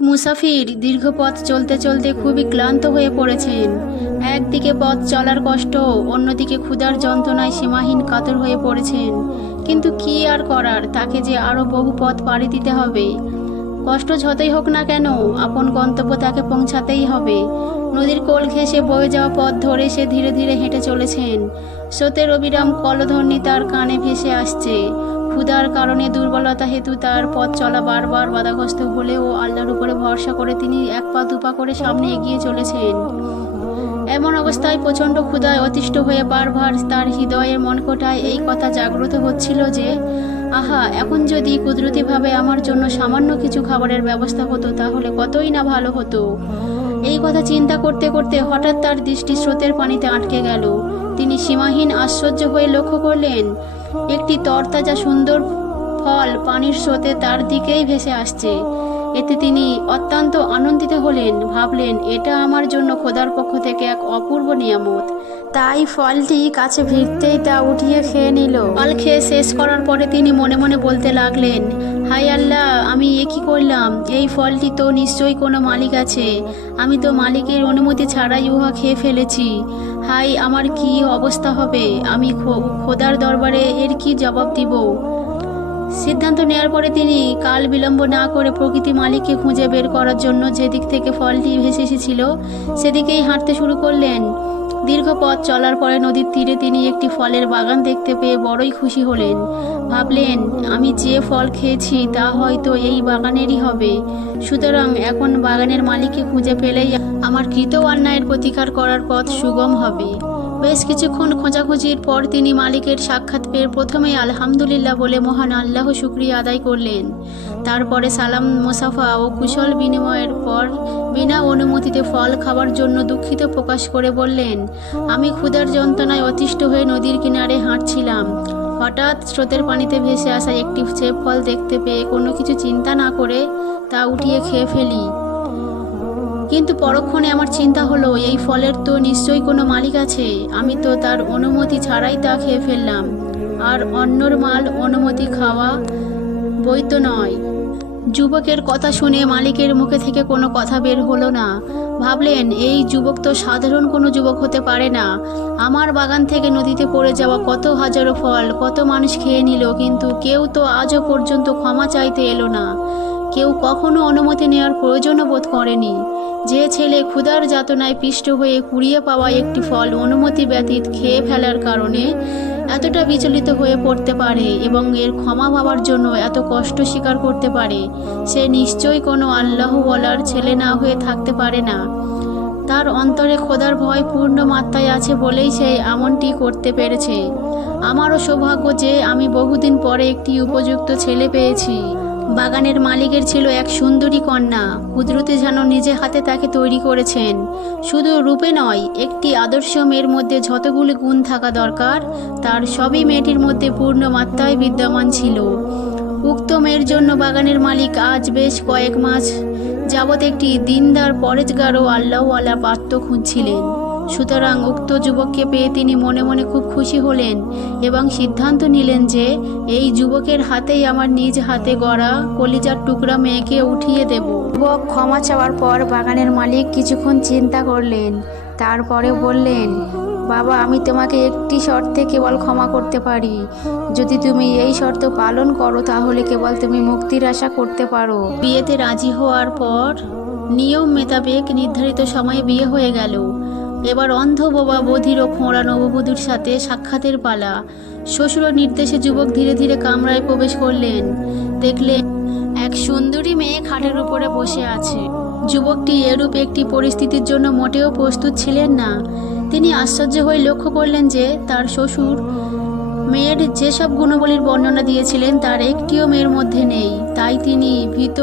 মুসাফির দীর্ঘ পথ চলতে চলতে খুবই ক্লান্ত হয়ে পড়েছেন। একদিকে পথ চলার কষ্ট, অন্যদিকে ক্ষুধার যন্ত্রণায় সীমাহীন কাতর হয়ে পড়েছেন। কিন্তু কি আর করার, তাকে যে আরও বহু পথ পাড়ি দিতে হবে। কষ্ট যতই হোক না কেন, আপন গন্তব্য তাকে পৌঁছাতেই হবে। নদীর কোল ঘেঁষে বয়ে যাওয়া পথ ধরে সে ধীরে ধীরে হেঁটে চলেছেন। স্রোতের অবিরাম কলধ্বনি তার কানে ভেসে আসছে। ক্ষুধার কারণে দুর্বলতা হেতু তার পথ চলা বারবার বাধাগ্রস্ত হলেও আল্লাহর উপরে ভরসা করে তিনি এক পা দুপা করে সামনে এগিয়ে চলেছেন। এমন অবস্থায় প্রচণ্ড ক্ষুধায় অতিষ্ঠ হয়ে বারবার তার হৃদয়ের মনকোটায় এই কথা জাগ্রত হচ্ছিল যে, আহা, এখন যদি কুদরতিভাবে আমার জন্য সামান্য কিছু খাবারের ব্যবস্থা হতো, তাহলে কতই না ভালো হতো? এই কথা চিন্তা করতে করতে হঠাৎ তার দৃষ্টি স্রোতের পানিতে আটকে গেল। তিনি সীমাহীন আশ্চর্য হয়ে লক্ষ্য করলেন, একটি তরতাজা সুন্দর ফল পানির স্রোতে তার দিকেই ভেসে আসছে। এতে তিনি অত্যন্ত আনন্দিত হলেন, ভাবলেন, এটা আমার জন্য খোদার পক্ষ থেকে এক অপূর্ব নিয়ামত। তাই ফলটি কাছে ভিড়তেই তা উঠিয়ে খেয়ে নিল। ফল খেয়ে শেষ করার পরে তিনি মনে মনে বলতে লাগলেন হাই আল্লাহ, আমি এ কি করলাম? এই ফলটি তো নিশ্চয়ই কোনো মালিক আছে। আমি তো মালিকের অনুমতি ছাড়াই উহা খেয়ে ফেলেছি। হাই আমার কি অবস্থা হবে? আমি খোদার দরবারে এর কি জবাব দিব? সিদ্ধান্ত নেওয়ার পরে তিনি কাল বিলম্ব না করে প্রকৃতি মালিককে খুঁজে বের করার জন্য যেদিক থেকে ফলটি ভেসে এসেছিল, সেদিকেই হাঁটতে শুরু করলেন। দীর্ঘ পথ চলার পরে নদীর তীরে তিনি একটি ফলের বাগান দেখতে পেয়ে বড়ই খুশি হলেন। ভাবলেন, আমি যে ফল খেয়েছি, তা হয়তো এই বাগানেরই হবে। সুতরাং এখন বাগানের মালিককে খুঁজে পেলেই আমার কৃত অন্যায়ের প্রতিকার করার পথ সুগম হবে। বেশ কিছুক্ষণ খোঁজাখুঁজির পর তিনি মালিকের সাক্ষাৎ পেয়ে প্রথমেই আলহামদুলিল্লাহ বলে মহান আল্লাহ শুক্রিয়া আদায় করলেন। তারপরে সালাম, মোসাফা ও কুশল বিনিময়ের পর বিনা অনুমতিতে ফল খাওয়ার জন্য দুঃখিত প্রকাশ করে বললেন, আমি ক্ষুধার যন্ত্রণায় অতিষ্ঠ হয়ে নদীর কিনারে হাঁটছিলাম। হঠাৎ স্রোতের পানিতে ভেসে আসা একটি সেব ফল দেখতে পেয়ে কোনো কিছু চিন্তা না করে তা উঠিয়ে খেয়ে ফেলি। কিন্তু পরক্ষণে আমার চিন্তা হলো, এই ফলের তো নিশ্চয়ই কোনো মালিক আছে। আমি তো তার অনুমতি ছাড়াই তা খেয়ে ফেললাম। আর অন্যর মাল অনুমতি খাওয়া বৈধ নয়। যুবকের কথা শুনে মালিকের মুখে থেকে কোনো কথা বের হলো না। ভাবলেন, এই যুবক তো সাধারণ কোনো যুবক হতে পারে না। আমার বাগান থেকে নদীতে পড়ে যাওয়া কত হাজারো ফল, কত মানুষ খেয়ে নিল, কিন্তু কেউ তো আজও পর্যন্ত ক্ষমা চাইতে এলো না। কেউ কখনো অনুমতি নেওয়ার প্রয়োজনও বোধ করেনি। যে ছেলে ক্ষুধার যাতনায় পিষ্ট হয়ে কুড়িয়ে পাওয়া একটি ফল অনুমতি ব্যতীত খেয়ে ফেলার কারণে এতটা বিচলিত হয়ে পড়তে পারে এবং এর ক্ষমা পাওয়ার জন্য এত কষ্ট স্বীকার করতে পারে, সে নিশ্চয়ই কোনো আল্লাহ বলার ছেলে না হয়ে থাকতে পারে না। তার অন্তরে খোদার ভয় পূর্ণ মাত্রায় আছে বলেই সে এমনটি করতে পেরেছে। আমারও সৌভাগ্য যে আমি বহুদিন পরে একটি উপযুক্ত ছেলে পেয়েছি। বাগানের মালিকের ছিল এক সুন্দরী কন্যা। কুদরতে যেন নিজে হাতে তাকে তৈরি করেছেন। শুধু রূপে নয়, একটি আদর্শ মেয়ের মধ্যে যতগুলি গুণ থাকা দরকার, তার সবই মেয়েটির মধ্যে পূর্ণ মাত্রায় বিদ্যমান ছিল। উক্ত মেয়ের জন্য বাগানের মালিক আজ বেশ কয়েক মাস যাবৎ একটি দিনদার পরেজগার ও আল্লাহওয়ালা পাত্র খুঁজছিলেন। সুতরাং উক্ত যুবককে পেয়ে তিনি মনে মনে খুব খুশি হলেন এবং সিদ্ধান্ত নিলেন যে এই যুবকের হাতেই আমার নিজ হাতে গড়া কলিজার টুকরা মেয়েকে উঠিয়ে দেব। যুবক ক্ষমা চাওয়ার পর বাগানের মালিক কিছুক্ষণ চিন্তা করলেন। তারপরে বললেন, বাবা, আমি তোমাকে একটি শর্তে কেবল ক্ষমা করতে পারি। যদি তুমি এই শর্ত পালন করো, তাহলে কেবল তুমি মুক্তির আশা করতে পারো বিয়েতে রাজি হওয়ার পর নিয়ম মোতাবেক নির্ধারিত সময়ে বিয়ে হয়ে গেল। এবার অন্ধ বোবা বধির ও খোঁড়া নববধূর সাথে সাক্ষাতের পালা। শ্বশুরের নির্দেশে যুবক ধীরে ধীরে কামরায় প্রবেশ করলেন। দেখলেন, এক সুন্দরী মেয়ে খাটের উপরে বসে আছে। যুবকটি এরূপ একটি পরিস্থিতির জন্য মোটেও প্রস্তুত ছিলেন না। তিনি আশ্চর্য হয়ে লক্ষ্য করলেন যে, তার শ্বশুর মেয়ের যেসব গুণবলীর বর্ণনা দিয়েছিলেন, তার একটিও মেয়ের মধ্যে নেই। তাই তিনি ভীত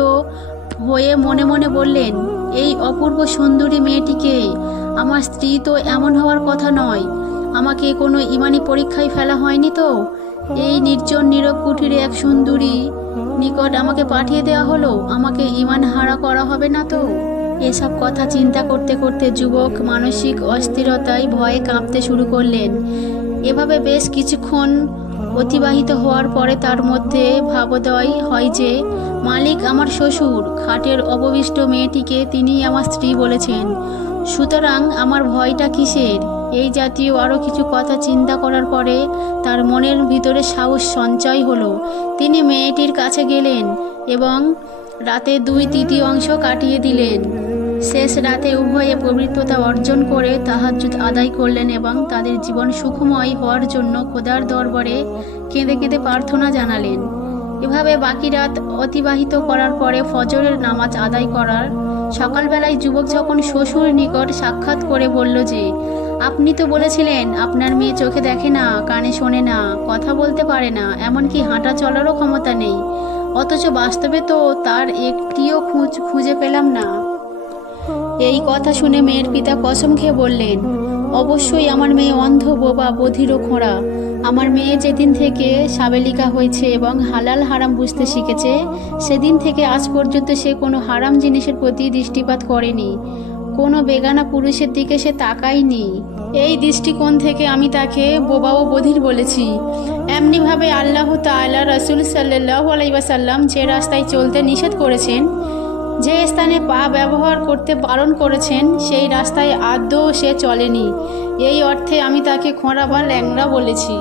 হয়ে মনে মনে বললেন, এই অপূর্ব সুন্দরী মেয়েটিকে আমার স্ত্রী তো এমন হওয়ার কথা নয়। আমাকে কোনো ইমানি পরীক্ষায় ফেলা হয়নি তো? এই নির্জন নীরব কুঠিরে এক সুন্দরী নিকট আমাকে পাঠিয়ে দেওয়া হলো। আমাকে ইমান হারা করা হবে না তো? এসব কথা চিন্তা করতে করতে যুবক মানসিক অস্থিরতায় ভয়ে কাঁপতে শুরু করলেন। এভাবে বেশ কিছুক্ষণ অতিবাহিত হওয়ার পরে তার মধ্যে ভাবোদয় হয় যে মালিক আমার শ্বশুর, খাটের অববিষ্ট মেয়েটিকে তিনিই আমার স্ত্রী বলেছেন। সুতরাং আমার ভয়টা কিসের? এই জাতীয় আরও কিছু কথা চিন্তা করার পরে তার মনের ভিতরে সাহস সঞ্চয় হলো। তিনি মেয়েটির কাছে গেলেন এবং রাতে দুই তৃতীয় অংশ কাটিয়ে দিলেন। শেষ রাতে উভয়ে পবিত্রতা অর্জন করে তাহাজ্জুদ আদায় করলেন এবং তাদের জীবন সুখময় হওয়ার জন্য খোদার দরবারে কেঁদে কেঁদে প্রার্থনা জানালেন। এভাবে বাকি রাত অতিবাহিত করার পরে ফজরের নামাজ আদায় করার সকালবেলায় যুবক যখন শ্বশুর নিকট সাক্ষাৎ করে বলল যে, আপনি তো বলেছিলেন আপনার মেয়ে চোখে দেখে না, কানে শোনে না, কথা বলতে পারে না, এমনকি হাঁটা চলারও ক্ষমতা নেই। অথচ বাস্তবে তো তার একটিও খুঁজ খুঁজে পেলাম না। এই কথা শুনে মেয়ের পিতা কসম খেয়ে বললেন, অবশ্যই আমার মেয়ে অন্ধ, বোবা, বধির খোঁড়া। আমার মেয়ে যেদিন থেকে সাবেলিকা হয়েছে এবং হালাল হারাম বুঝতে শিখেছে, সেদিন থেকে আজ পর্যন্ত সে কোনো হারাম জিনিসের প্রতি দৃষ্টিপাত করেনি। কোনো বেগানা পুরুষের দিকে সে তাকায়নি। এই দৃষ্টিকোণ থেকে আমি তাকে বোবা ও বধির বলেছি। এমনিভাবে আল্লাহ তাআলা রসুল সাল্লাহ আলাইসাল্লাম যে রাস্তায় চলতে নিষেধ করেছেন, যে স্থানে পা ব্যবহার করতে বারণ করেছেন, সেই রাস্তায় আদৌ সে চলেনি। এই অর্থে আমি তাকে খোঁড়া বা ল্যাংড়া বলেছি।